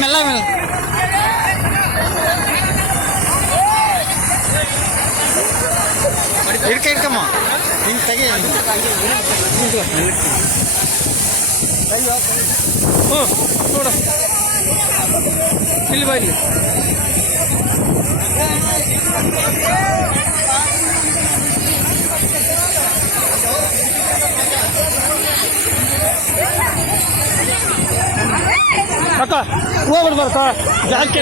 ಮೆಲ್ಲ ಮೆಲ್ಲ ಹಿಡ್ಕಮ್ಮ ನಿನ್ ತೆಗಿ ನೋಡ ಇಲ್ಲಿ ಬಾ ಇಲ್ಲಿ ಅಕ್ಕ ಹೋಗ್ಬಿಡ್ಬಾರ್ದ ಜಾಸ್ತಿ